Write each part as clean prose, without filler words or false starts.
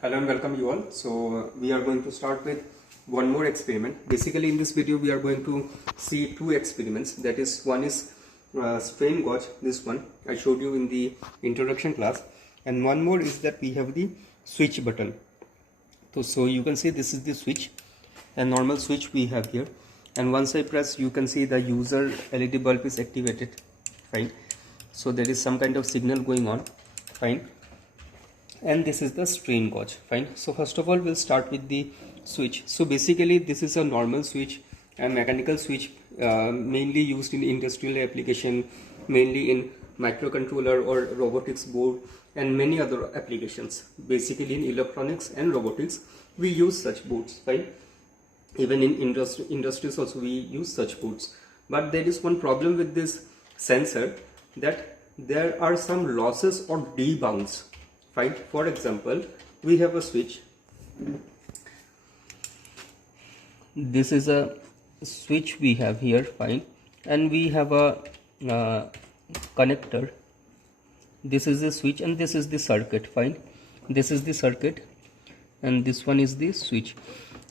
Hello and welcome you all. So we are going to start with one more experiment. Basically in this video we are going to see two experiments. That is, one is strain gauge, this one I showed you in the introduction class, and one more is that we have the switch button. So you can see this is the switch, a normal switch we have here, and once I press you can see the user LED bulb is activated. Fine. So there is some kind of signal going on. Fine. And this is the strain gauge. Fine. So first of all we'll start with the switch. So basically this is a normal switch, a mechanical switch, mainly used in industrial application, mainly in microcontroller or robotics board and many other applications. Basically in electronics and robotics we use such boards. Fine. Even in industries also we use such boards. But there is one problem with this sensor, that there are some losses or debounce. Fine. For example, we have a switch. This is a switch we have here. Fine. And we have a connector. This is the switch and this is the circuit. Fine. This is the circuit and this one is the switch.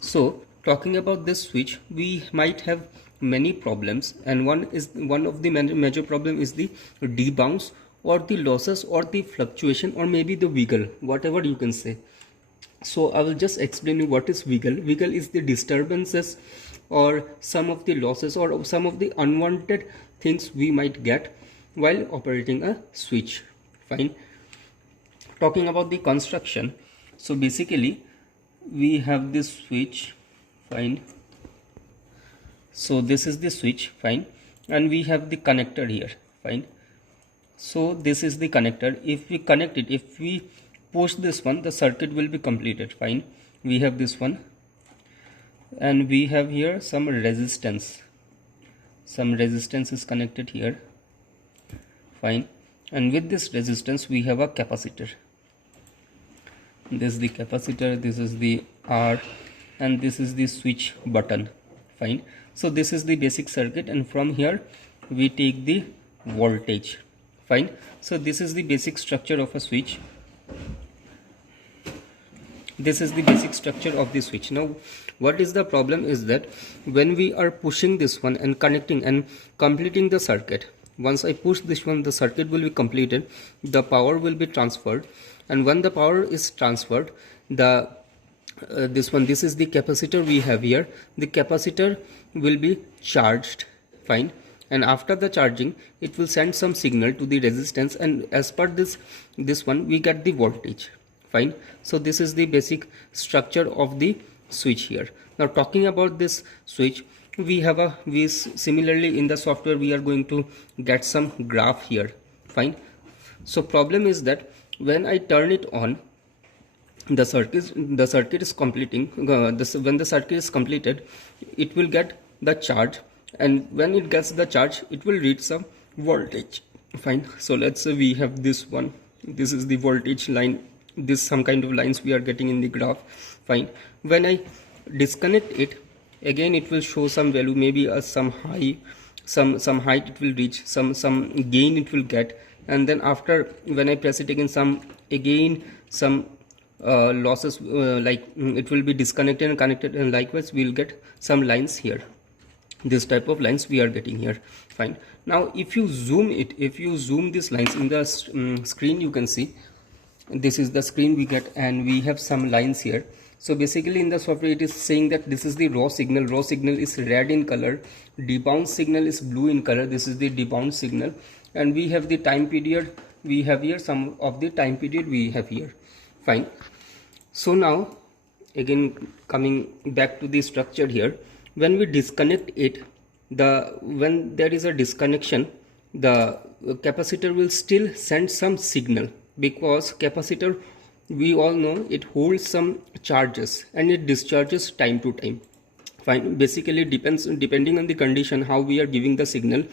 So talking about this switch, we might have many problems, and one of the major problem is the debounce or the losses or the fluctuation or maybe the wiggle, whatever you can say. So I will just explain you what is wiggle. Wiggle is the disturbances or some of the losses or some of the unwanted things we might get while operating a switch. Fine. Talking about the construction, so basically we have this switch. Fine. So this is the switch. Fine. And we have the connector here. Fine. So this is the connector. If we connect it, if we push this one, the circuit will be completed. Fine. We have this one and we have here some resistance. Some resistance is connected here. Fine. And with this resistance we have a capacitor. This is the capacitor, this is the R, and this is the switch button. Fine. So this is the basic circuit, and from here we take the voltage. Fine. So this is the basic structure of a switch. This is the basic structure of the switch. Now what is the problem is that when we are pushing this one and connecting and completing the circuit, once I push this one, the circuit will be completed, the power will be transferred, and when the power is transferred, the this is the capacitor we have here. The capacitor will be charged. Fine. And after the charging it will send some signal to the resistance, and as per this one we get the voltage. Fine. So this is the basic structure of the switch here. Now talking about this switch, we similarly in the software we are going to get some graph here. Fine. So problem is that when I turn it on, the circuit is completing. When the circuit is completed, it will get the charge, and when it gets the charge it will reach some voltage. Fine. So let's say we have this one. This is the voltage line. This some kind of lines we are getting in the graph. Fine. When I disconnect it, again it will show some value, maybe some high, some height it will reach, some gain it will get, and then after when I press it again, some losses, like it will be disconnected and connected, and likewise we'll get some lines here. This type of lines we are getting here. Fine. Now if you zoom it, if you zoom these lines in the screen, you can see this is the screen we get, and we have some lines here. So basically in the software it is saying that this is the raw signal. Raw signal is red in color, debounce signal is blue in color. This is the debounce signal, and we have the time period we have here, some of the time period we have here. Fine. So now again coming back to the structure here, when we disconnect it, when there is a disconnection, the capacitor will still send some signal, because capacitor, we all know, it holds some charges and it discharges time to time. Fine. Basically depending on the condition how we are giving the signal.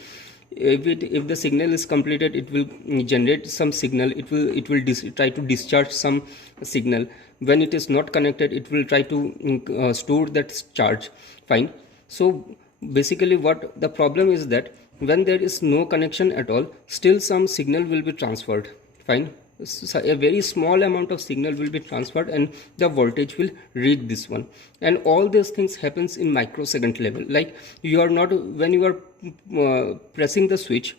If the signal is completed, it will generate some signal, it will try to discharge some signal. When it is not connected, it will try to store that charge. Fine. So basically what the problem is that when there is no connection at all, still some signal will be transferred. Fine. a very small amount of signal will be transferred and the voltage will read this one, and all these things happens in microsecond level. Like you are not, when you are pressing the switch,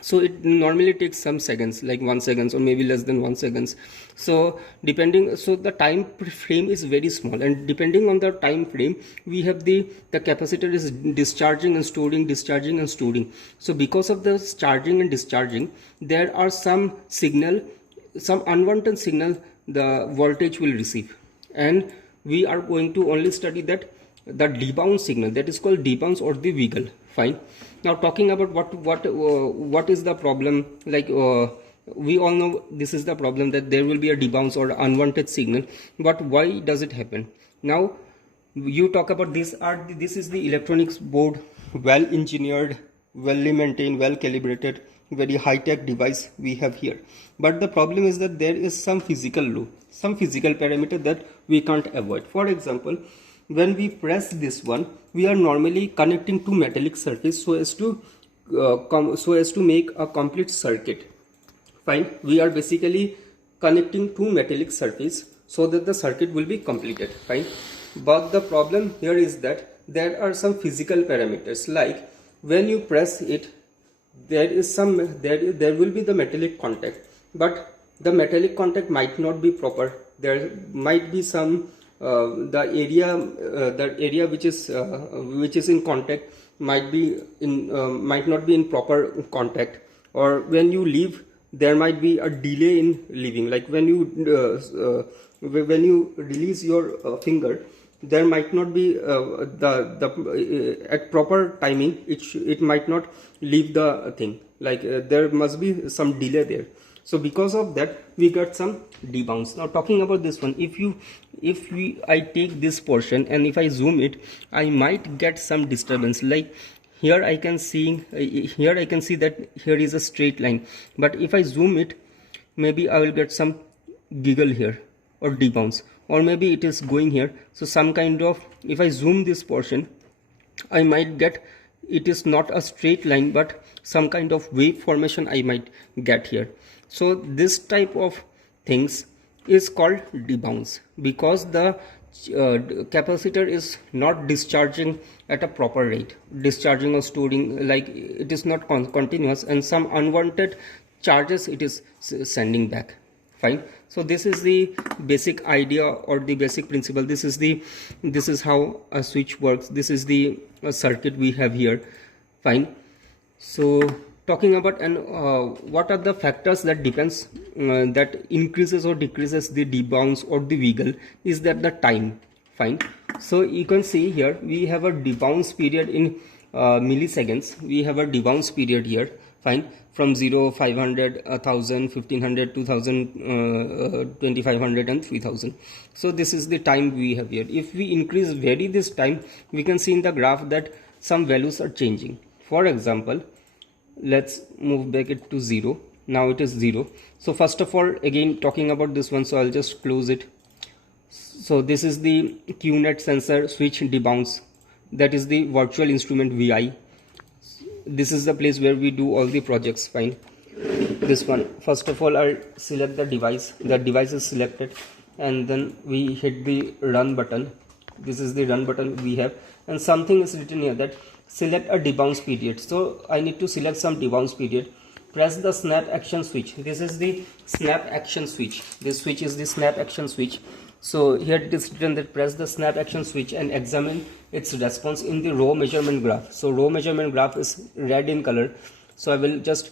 so it normally takes some seconds, like 1 second or maybe less than 1 second. So depending, so the time frame is very small, and depending on the time frame we have the capacitor is discharging and storing, discharging and storing. So because of the charging and discharging, there are some signal, some unwanted signal the voltage will receive, and we are going to only study that the debounce signal, that is called debounce or the wiggle. Fine. Now talking about what is the problem, like we all know this is the problem, that there will be a debounce or unwanted signal, but why does it happen? Now you talk about this is the electronics board, well engineered, well maintained, well calibrated, very high-tech device we have here. But the problem is that there is some physical law, some physical parameter that we can't avoid. For example, when we press this one, we are normally connecting to metallic surface so as to make a complete circuit. Fine, we are basically connecting to metallic surface so that the circuit will be completed. Fine, but the problem here is that there are some physical parameters, like when you press it, there will be the metallic contact, but the metallic contact might not be proper. There might be some the area which is in contact might not be in proper contact, or when you leave there might be a delay in leaving. Like when you release your finger, there might not be at proper timing, it might not leave the thing, like there must be some delay there. So because of that we got some debounce. Now talking about this one, I take this portion and if I zoom it, I might get some disturbance. Like here I can see that here is a straight line, but if I zoom it, maybe I will get some giggle here or debounce, or maybe it is going here. So some kind of, if I zoom this portion, I might get, it is not a straight line but some kind of wave formation I might get here. So this type of things is called debounce, because the capacitor is not discharging at a proper rate, discharging or storing, like it is not continuous, and some unwanted charges it is sending back. Fine. So this is the basic idea or the basic principle. This is how a switch works. This is the circuit we have here. Fine. So talking about, and what are the factors that depends that increases or decreases the debounce or the wiggle, is that the time. Fine. So you can see here we have a debounce period in milliseconds. We have a debounce period here. Fine. From 0, 500, 1000, 1500, 2000, 2500 and 3000. So this is the time we have here. If we vary this time, we can see in the graph that some values are changing. For example, let's move back it to 0. Now it is 0. So first of all, again talking about this one, so I'll just close it. So this is the QNet sensor switch debounce, that is the virtual instrument VI. This is the place where we do all the projects. Fine. This one, first of all I'll select the device is selected, and then we hit the run button. This is the run button we have, and something is written here that select a debounce period. So I need to select some debounce period. Press the snap action switch. This is the snap action switch. This switch is the snap action switch. So here it is written that press the snap action switch and examine its response in the row measurement graph. So row measurement graph is red in color. So I will just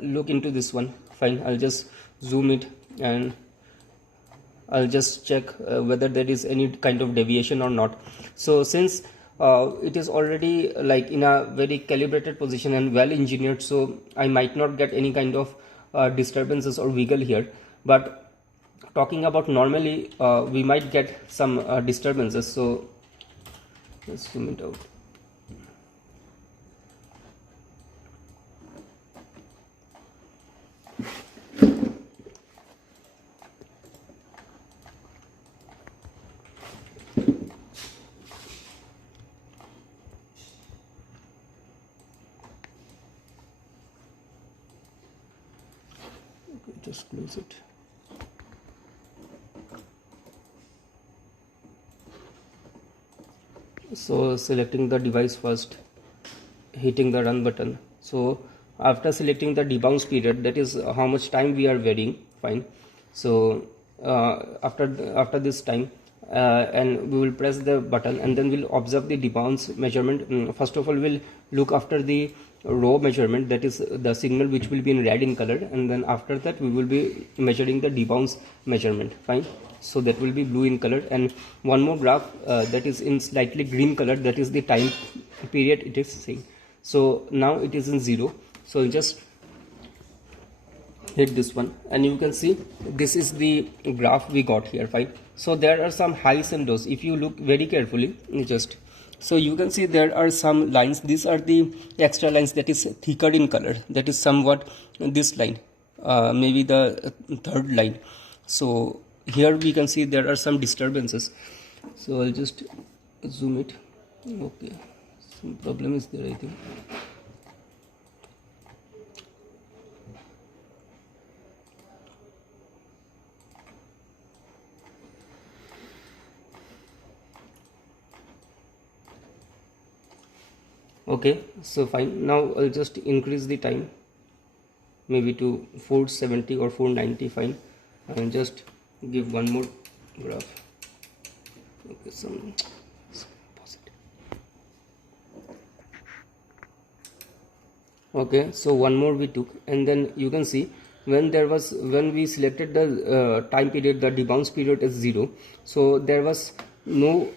look into this one. Fine. I'll just zoom it and I'll just check whether there is any kind of deviation or not. So since it is already like in a very calibrated position and well engineered, so I might not get any kind of disturbances or wiggle here. But talking about normally, we might get some disturbances. So let's zoom it out. just close it. So selecting the device first, hitting the run button. So after selecting the debounce period, that is how much time we are varying, fine. So after this time, and we will press the button, and then we'll observe the debounce measurement. First of all, we'll look after the raw measurement, that is the signal which will be in red in color, and then after that we will be measuring the debounce measurement, fine. So that will be blue in color, and one more graph that is in slightly green color, that is the time period it is saying. So now it is in 0, so just hit this one, and you can see this is the graph we got here, fine. So there are some highs and lows. If you look very carefully, just so you can see there are some lines. These are the extra lines that is thicker in color, that is somewhat this line, maybe the third line. So here we can see there are some disturbances. So I'll just zoom it. Okay, some problem is there, I think. Okay, so fine. Now I'll just increase the time, maybe to 470 or 490, fine, and just give one more graph. Okay, some positive. Okay, so one more we took, and then you can see when we selected the time period, the debounce period is 0, so there was no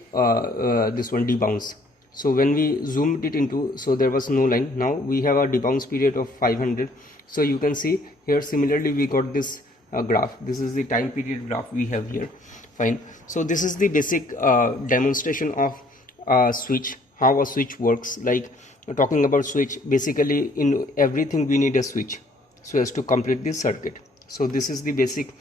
this one debounce. So when we zoomed it into, so there was no line. Now we have a debounce period of 500. So you can see here similarly we got this graph. This is the time period graph we have here, fine. So this is the basic demonstration of a switch, how a switch works. Like talking about switch, basically in everything we need a switch so as to complete this circuit. So this is the basic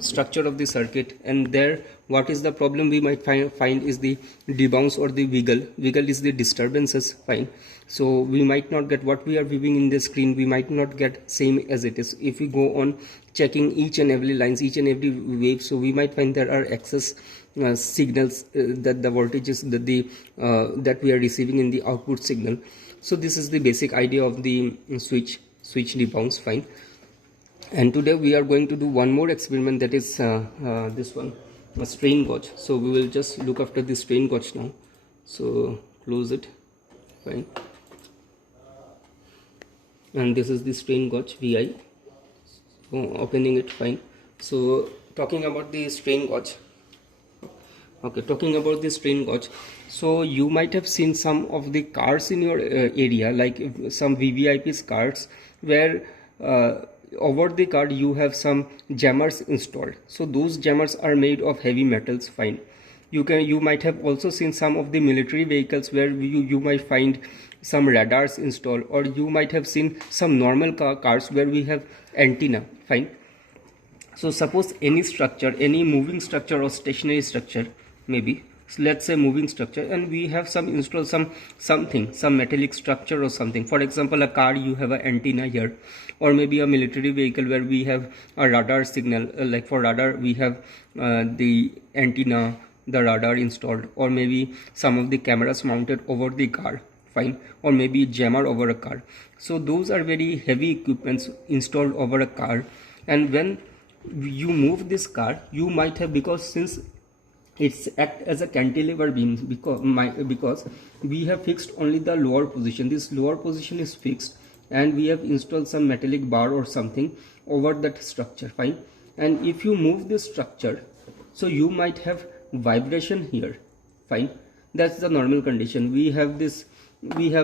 structure of the circuit, and there what is the problem we might find is the debounce or the wiggle is the disturbances, fine. So we might not get what we are viewing in the screen, we might not get same as it is. If we go on checking each and every lines, each and every wave, so we might find there are excess signals, that the voltages that we are receiving in the output signal. So this is the basic idea of the switch debounce, fine. And today we are going to do one more experiment, that is this one, a strain gauge. So we will just look after the strain gauge now. So close it, fine. And this is the strain gauge VI. So opening it, fine. So talking about the strain gauge. Okay, talking about the strain gauge. So you might have seen some of the cars in your area, like some VVIP's cars, where over the card you have some jammers installed. So those jammers are made of heavy metals, fine. You might have also seen some of the military vehicles where you might find some radars installed, or you might have seen some normal cars where we have antenna, fine. So suppose any structure, any moving structure or stationary structure, maybe, so let's say moving structure, and we have some metallic structure or something. For example, a car, you have an antenna here, or maybe a military vehicle where we have a radar signal, like for radar we have the antenna, the radar installed, or maybe some of the cameras mounted over the car, fine, or maybe jammer over a car. So those are very heavy equipments installed over a car, and when you move this car, you might have, because since it's act as a cantilever beam, because we have fixed only the lower position, this lower position is fixed, and we have installed some metallic bar or something over that structure, fine. And if you move this structure, so you might have vibration here, fine. That's the normal condition. We have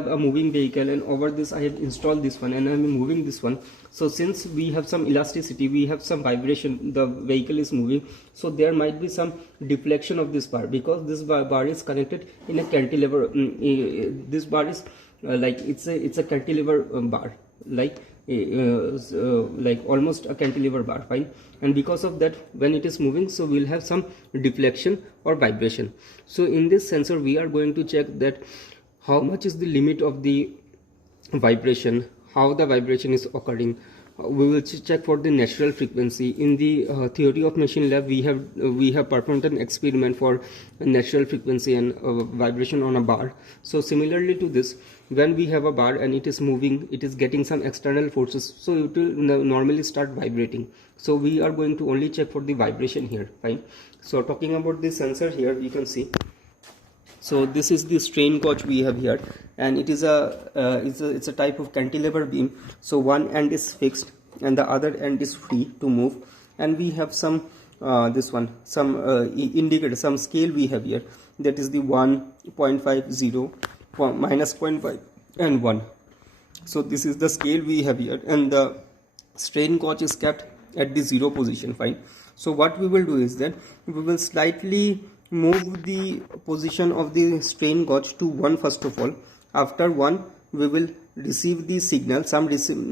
a moving vehicle, and over this I have installed this one, and I am moving this one. So since we have some elasticity, we have some vibration, the vehicle is moving, so there might be some deflection of this bar, because this bar is connected in a cantilever. This bar is like it's a cantilever bar, like almost a cantilever bar, fine. And because of that, when it is moving, so we'll have some deflection or vibration. So in this sensor we are going to check that how much is the limit of the vibration, how the vibration is occurring, we will check for the natural frequency. In the theory of machine lab, we have performed an experiment for natural frequency and vibration on a bar. So similarly to this, when we have a bar and it is moving, it is getting some external forces, so it will normally start vibrating. So we are going to only check for the vibration here. Fine. So talking about the sensor here, you can see, so this is the strain gauge we have here, and it is it's a type of cantilever beam. So one end is fixed and the other end is free to move, and we have some indicator, some scale we have here, that is the 1.50, minus 0.5 and 1. So this is the scale we have here, and the strain gauge is kept at the 0 position. Fine. So what we will do is that we will slightly move the position of the strain gauge to 1 first of all. After 1, we will receive the signal,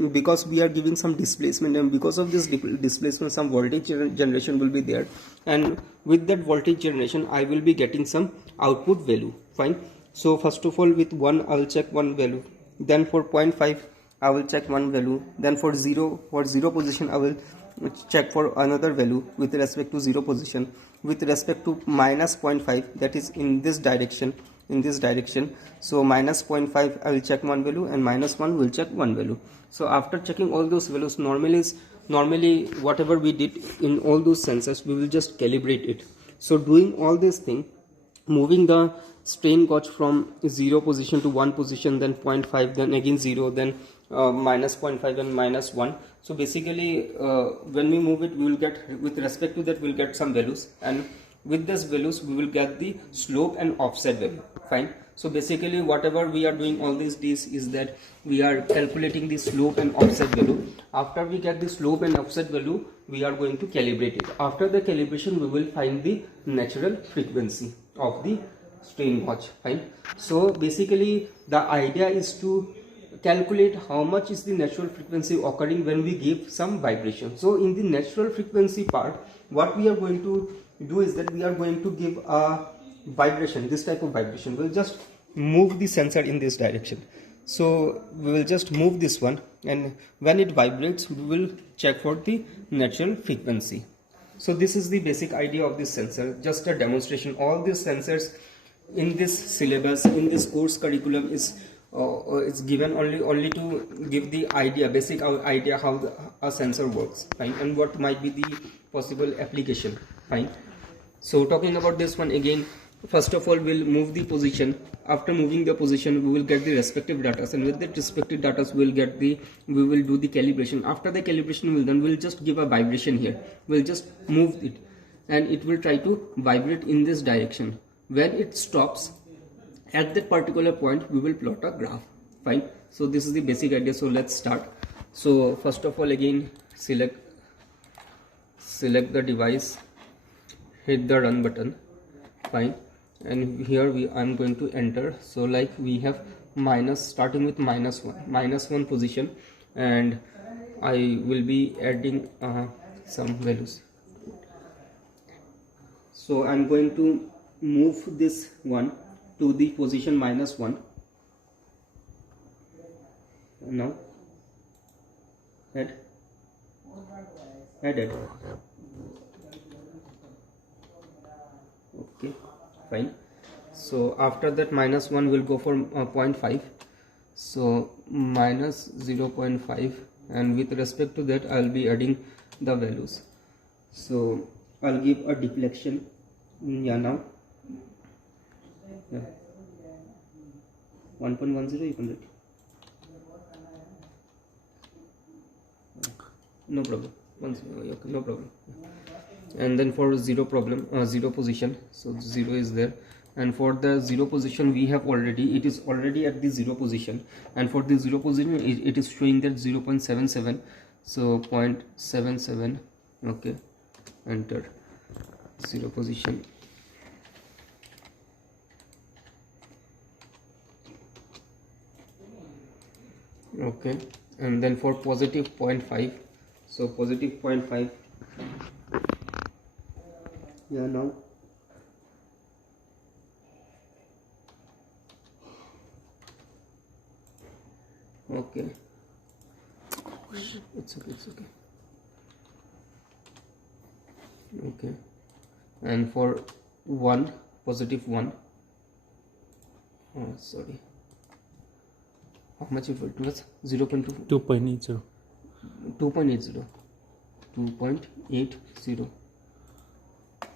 because we are giving some displacement, and because of this displacement some voltage generation will be there, and with that voltage generation I will be getting some output value. Fine. So first of all, with 1 I will check one value, then for 0.5 I will check one value, then for 0 position I will check for another value with respect to 0 position. With respect to minus 0.5, that is in this direction, so minus 0.5 I will check one value, and minus 1 will check one value. So after checking all those values, normally whatever we did in all those sensors, we will just calibrate it. So doing all this thing, moving the strain gauge from 0 position to 1 position, then 0.5, then again 0, then minus 0.5 and minus 1. So basically when we move it, we will get, with respect to that, we will get some values, and with these values we will get the slope and offset value. Fine. So basically whatever we are doing all these days is that we are calculating the slope and offset value. After we get the slope and offset value, we are going to calibrate it. After the calibration, we will find the natural frequency of the strain gauge. Fine. So basically the idea is to calculate how much is the natural frequency occurring when we give some vibration. So in the natural frequency part, what we are going to do is that we are going to give a vibration, this type of vibration. We'll just move the sensor in this direction. So we will just move this one, and when it vibrates, we will check for the natural frequency. So this is the basic idea of this sensor, just a demonstration. All these sensors in this syllabus, in this course curriculum, is it's given only to give the idea, basic idea how a sensor works. Fine. And what might be the possible application. Fine. So talking about this one again, first of all we'll move the position. After moving the position, we will get the respective data, and with that respective data we will do the calibration. After the calibration, we'll just give a vibration here. We'll just move it, and it will try to vibrate in this direction. When it stops at that particular point, we will plot a graph. Fine. So this is the basic idea. So let's start. So first of all, again select the device, hit the run button. Fine. And here I'm going to enter. So like we have starting with minus 1 position, and I will be adding some values. So I'm going to move this one to the position minus 1. Now add. Okay, fine. So after that, minus 1 will go for 0.5. So minus 0.5, and with respect to that I'll be adding the values. So I'll give a deflection. Now 1.10 you can do it. No problem. Okay, no problem. And then for 0 position, so 0 is there, and for the 0 position it is already at the 0 position, and for the 0 position it is showing that 0.77. so 0.77. okay, enter 0 position. Okay, and then for positive 0.5, so positive 0.5. Yeah, now okay, It's okay, it's okay. Okay, and for 1, positive 1, oh sorry, how much it was? 0.2, 2.80. 2.80, 2.80.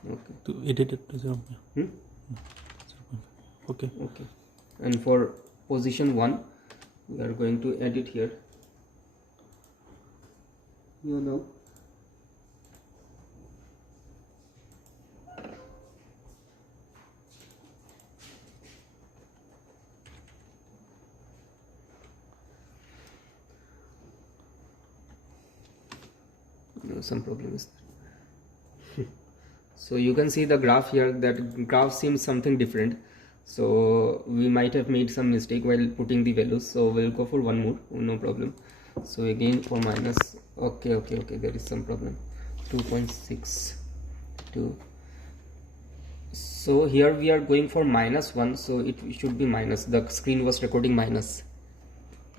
Okay. To edit it to 0. Hmm? 0.5. Okay. Okay, and for position 1 we are going to edit here. You know, some problem is there. So you can see the graph here, that graph seems something different, so we might have made some mistake while putting the values, so we'll go for one more, no problem. So again for minus, okay, there is some problem. 2.62. so here we are going for -1, so it should be minus. The screen was recording minus.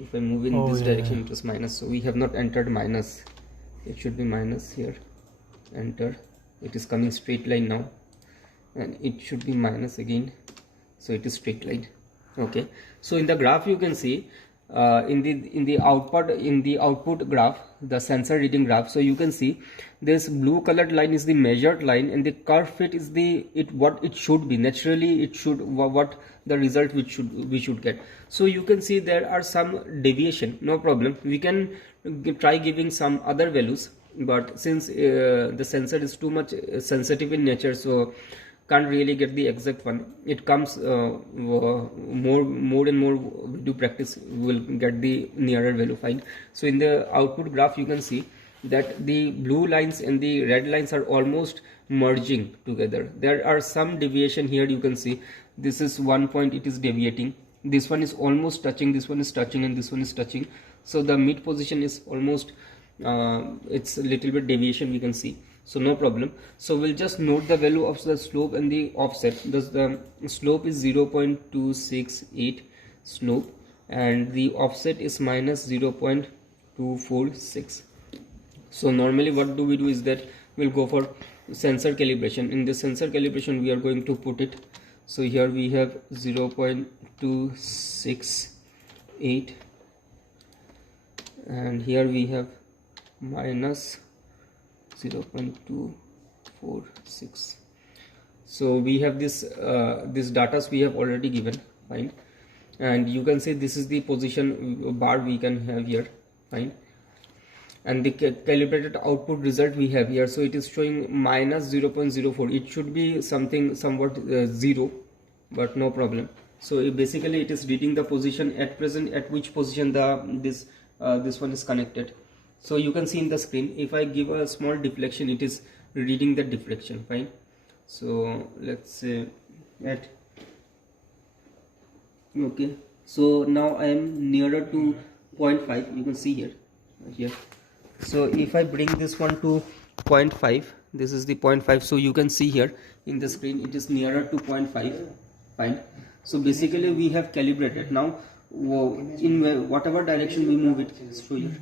If I move in this direction, it was minus, so we have not entered minus. It should be minus here. Enter. It is coming straight line now, and it should be minus again, so it is straight line. Okay, so in the graph you can see in the output graph, the sensor reading graph, so you can see this blue colored line is the measured line, and the curve fit is what it should be. Naturally it should, what the result we should get. So you can see there are some deviation, no problem, we can try giving some other values, but since the sensor is too much sensitive in nature, so can't really get the exact one. It comes more and more we do practice, we will get the nearer value, fine. So in the output graph you can see that the blue lines and the red lines are almost merging together. There are some deviation here, you can see this is 1 point, it is deviating, this one is almost touching, this one is touching, and this one is touching. So the mid position is almost it's a little bit deviation we can see, so no problem. So we'll just note the value of the slope and the offset. Thus the slope is 0.268 slope, and the offset is minus 0.246. so normally what do we do is that we'll go for sensor calibration. In the sensor calibration we are going to put it, so here we have 0.268, and here we have minus 0.246. so we have this data we have already given, fine, and you can see this is the position bar we can have here, fine, and the calibrated output result we have here, so it is showing minus 0.04. it should be somewhat 0, but no problem. So basically it is reading the position at present, at which position this one is connected. So you can see in the screen, if I give a small deflection, it is reading the deflection, fine. So let's say at, okay, so now I am nearer to 0.5, you can see here. So if I bring this one to 0.5, this is the 0.5, so you can see here in the screen it is nearer to 0.5, fine. So basically we have calibrated. Now in whatever direction we move it, show you,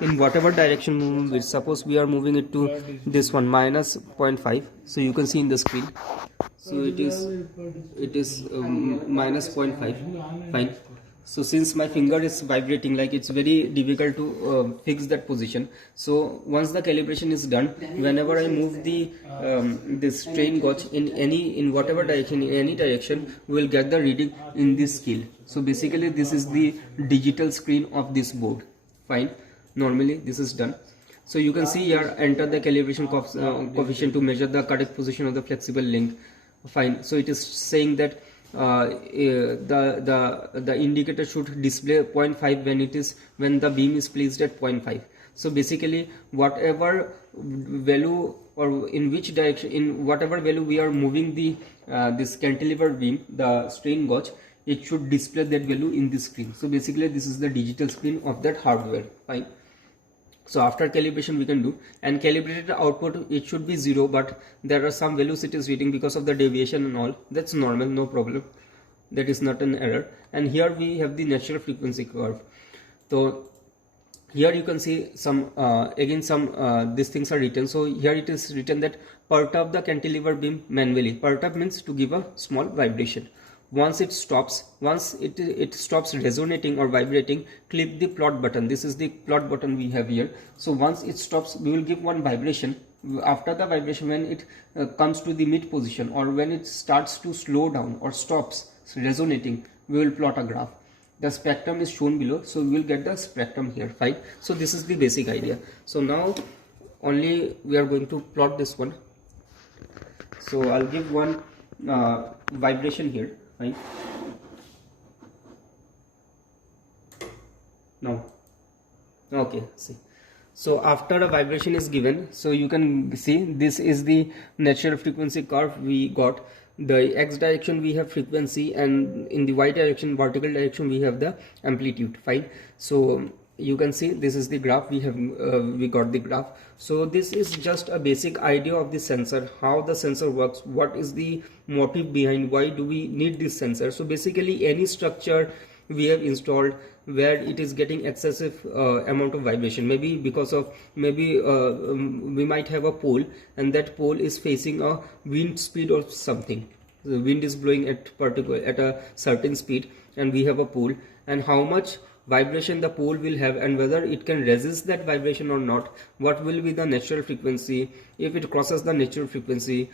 in whatever direction we move it, suppose we are moving it to this one minus 0.5, so you can see in the screen, so it is minus 0.5, fine. So since my finger is vibrating, like it's very difficult to fix that position, so once the calibration is done, whenever I move the this strain gauge in whatever direction, in any direction, we will get the reading in this scale. So basically this is the digital screen of this board, fine. Normally this is done. So you can see here, enter the calibration coefficient to measure the correct position of the flexible link, fine. So it is saying that the indicator should display 0.5 when the beam is placed at 0.5. So basically whatever value, or in which direction, in whatever value we are moving the this cantilever beam, the strain gauge, it should display that value in this screen. So basically this is the digital screen of that hardware, fine. So after calibration we can do, and calibrated output, it should be 0, but there are some values it is reading because of the deviation and all. That's normal, no problem, that is not an error. And here we have the natural frequency curve. So here you can see some again some these things are written. So here it is written that perturb the cantilever beam manually. Perturb means to give a small vibration. Once it stops, it stops resonating or vibrating, click the plot button. This is the plot button we have here. So once it stops, we will give one vibration. After the vibration, when it comes to the mid position, or when it starts to slow down or stops resonating, we will plot a graph. The spectrum is shown below, so we will get the spectrum here. Fine. So this is the basic idea. So now only we are going to plot this one. So I'll give one vibration here. Fine. Now, okay, see. So after a vibration is given, so you can see this is the natural frequency curve we got. The x direction we have frequency, and in the y direction, vertical direction, we have the amplitude. Fine. So you can see this is the graph we have. We got the graph. So this is just a basic idea of the sensor, how the sensor works, what is the motive behind, why do we need this sensor. So basically any structure we have installed where it is getting excessive amount of vibration, maybe because of we might have a pole, and that pole is facing a wind speed or something. The wind is blowing at a certain speed, and we have a pole, and how much vibration the pole will have, and whether it can resist that vibration or not, what will be the natural frequency if it crosses the natural frequency.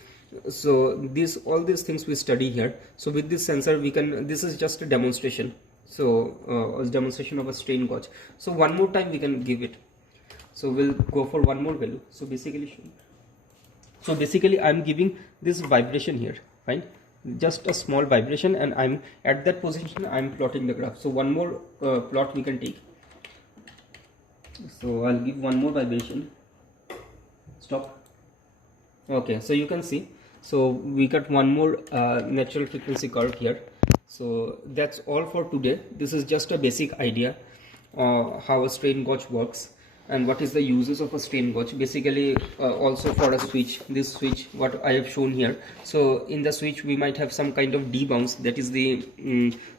So all these things we study here. So with this sensor we can, this is just a demonstration. So a demonstration of a strain gauge. So one more time we can give it. So we'll go for one more value. So basically I'm giving this vibration here. Fine. Just a small vibration, and I'm at that position, I'm plotting the graph. So one more plot we can take. So I'll give one more vibration. Stop. Okay, so you can see, so we got one more natural frequency curve here. So that's all for today. This is just a basic idea how a strain gauge works, and what is the uses of a strain gauge. Basically also for a switch, this switch what I have shown here. So in the switch we might have some kind of debounce, that is the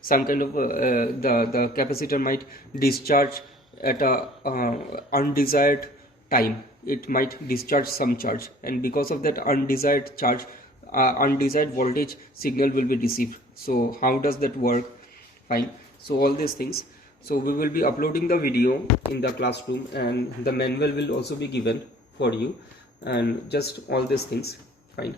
some kind of the capacitor might discharge at a undesired time. It might discharge some charge, and because of that undesired charge, undesired voltage signal will be received. So how does that work? Fine. So all these things. So we will be uploading the video in the classroom, and the manual will also be given for you, and just all these things. Fine.